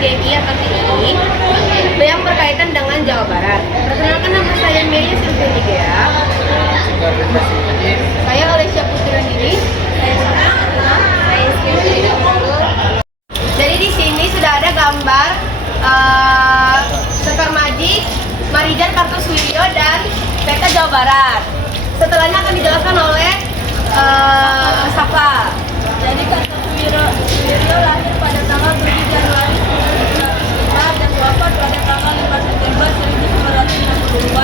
DI atau TI yang berkaitan dengan Jawa Barat. Perkenalkan, nama saya Maya Sylvia. Saya Olesya Putirandini. Jadi di sini sudah ada gambar Sekar Maji, Marijan Kartosuwiryo dan peta Jawa Barat. Setelahnya akan dijelaskan oleh Safa. Jadi Kartosuwiryo lahir pada tanggal 7 Januari 1945 dan wafat pada tanggal 5 September 1962.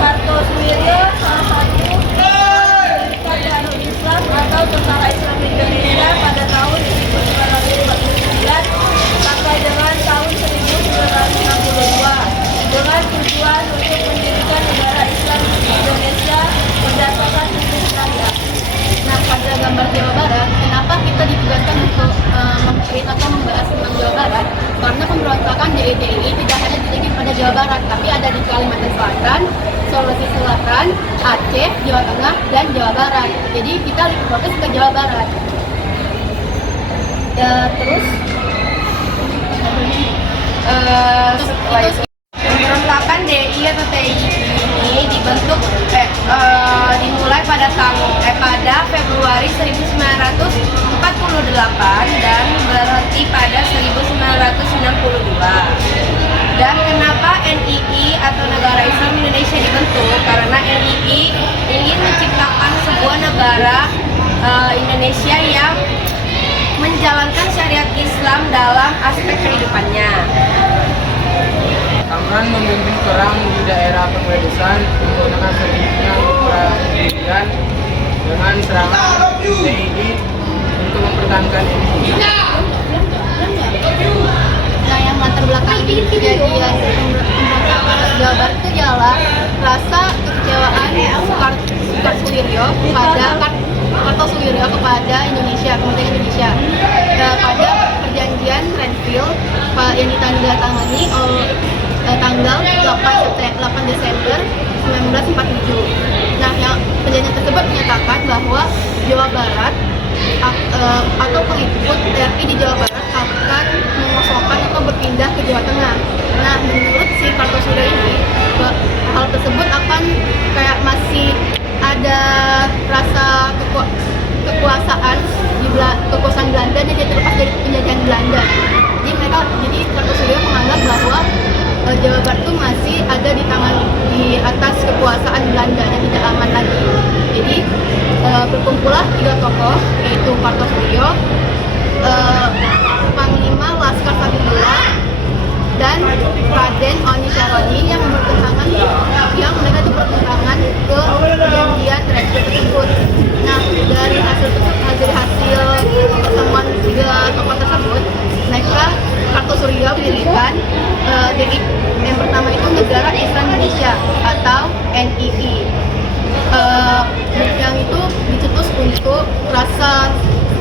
Kartosuwiryo salah satu pendirikan Darul Islam atau Tentara Islam Indonesia pada tahun 1949 sampai dengan tahun 1962 dengan tujuan untuk mendirikan negara Islam Indonesia berdasarkan hukum syariat. Nah, pada gambar Jawa Barat, kenapa kita ditugaskan untuk mencerita atau membahas tentang Jawa Barat? Karena pemberontakan DI tidak hanya terjadi pada Jawa Barat, tapi ada di Kalimantan Selatan, Sulawesi Selatan, Aceh, Jawa Tengah, dan Jawa Barat. Jadi kita lebih fokus ke Jawa Barat. Terus pemberontakan DI atau TI ini dibentuk dimulai pada Februari 1948 dan berhenti pada 1962. Dan kenapa NII atau Negara Islam Indonesia dibentuk? Karena NII ingin menciptakan sebuah negara Indonesia yang menjalankan syariat Islam dalam aspek kehidupannya. Kamran memimpin perang di daerah Pengelusan menggunakan strateginya perang dengan serangan TI untuk mempertahankan ini. Nah, yang latar belakang kejadian pemberontakan Jawa Barat itu adalah rasa kekecewaan Kartosuwiryo kepada Indonesia, kemudian Indonesia pada perjanjian Renville yang ditandatangani tanggal 8 Desember 1947. Nah, yang perjanjian tersebut menyatakan bahwa Jawa Barat atau pengikut RI di Jawa Barat akan mengosongkan atau berpindah ke Jawa Tengah. Nah, menurut si Kartosuwiryo ini, hal tersebut akan kayak masih ada rasa kekuasaan Belanda dan tidak terlepas dari penjajahan Belanda. Jadi Kartosuwiryo menganggap bahwa Jawa Barat itu masih ada di atas kekuasaan Belanda dan tidak aman lagi. Jadi berkumpullah tiga tokoh, yaitu Kartosuwiryo, Panglima Laskar Sabibullah, dan Raden Oni Syaroni yang mereka itu bertentangan ke perjanjian Renville tersebut. Nah, dari hasil pertemuan tiga tokoh tersebut, Kartosuwiryo mendirikan DI yang pertama itu Negara Islam Indonesia atau NII. Yang itu dicetus untuk rasa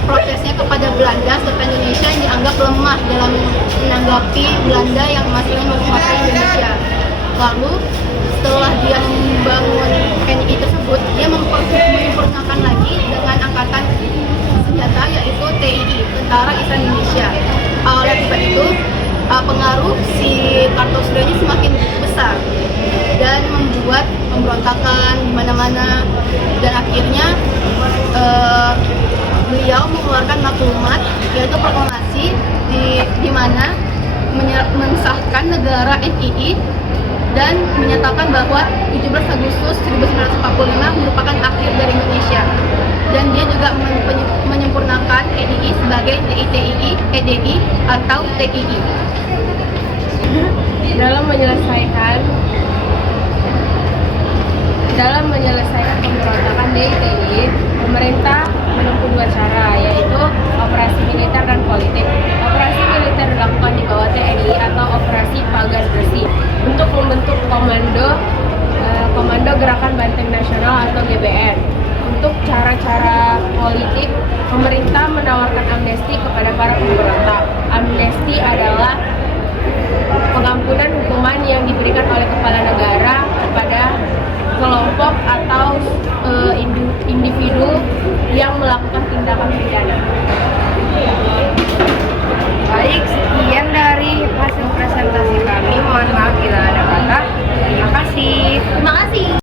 protesnya kepada Belanda serta Indonesia yang dianggap lemah dalam menanggapi Belanda yang masih ingin menguasai Indonesia. Lalu setelah dia membangun NII tersebut, dia menyempurnakan lagi dengan angkatan senjata yaitu TII, Tentara Islam Indonesia. Oleh sebab itu, pengaruh si Kartosuwiryo ini semakin besar dan membuat pemberontakan di mana-mana, dan akhirnya beliau mengeluarkan maklumat yaitu proklamasi di mana mensahkan negara NII dan menyatakan bahwa 17 Agustus 1945 merupakan akhir dari Indonesia, dan dia juga menyempurnakan NII sebagai DI atau TII. Dalam menyelesaikan pemberontakan DI, pemerintah menempuh dua cara, yaitu operasi militer dan politik. Operasi militer dilakukan di bawah TNI atau Operasi Pagar Bersih untuk membentuk Komando Gerakan Banteng Nasional atau GBN. Untuk cara-cara politik, pemerintah menawarkan amnesti kepada para pemberontak. Amnesti adalah pengampunan hukuman yang diberikan oleh kepala negara kepada kelompok atau individu yang melakukan tindakan pidana.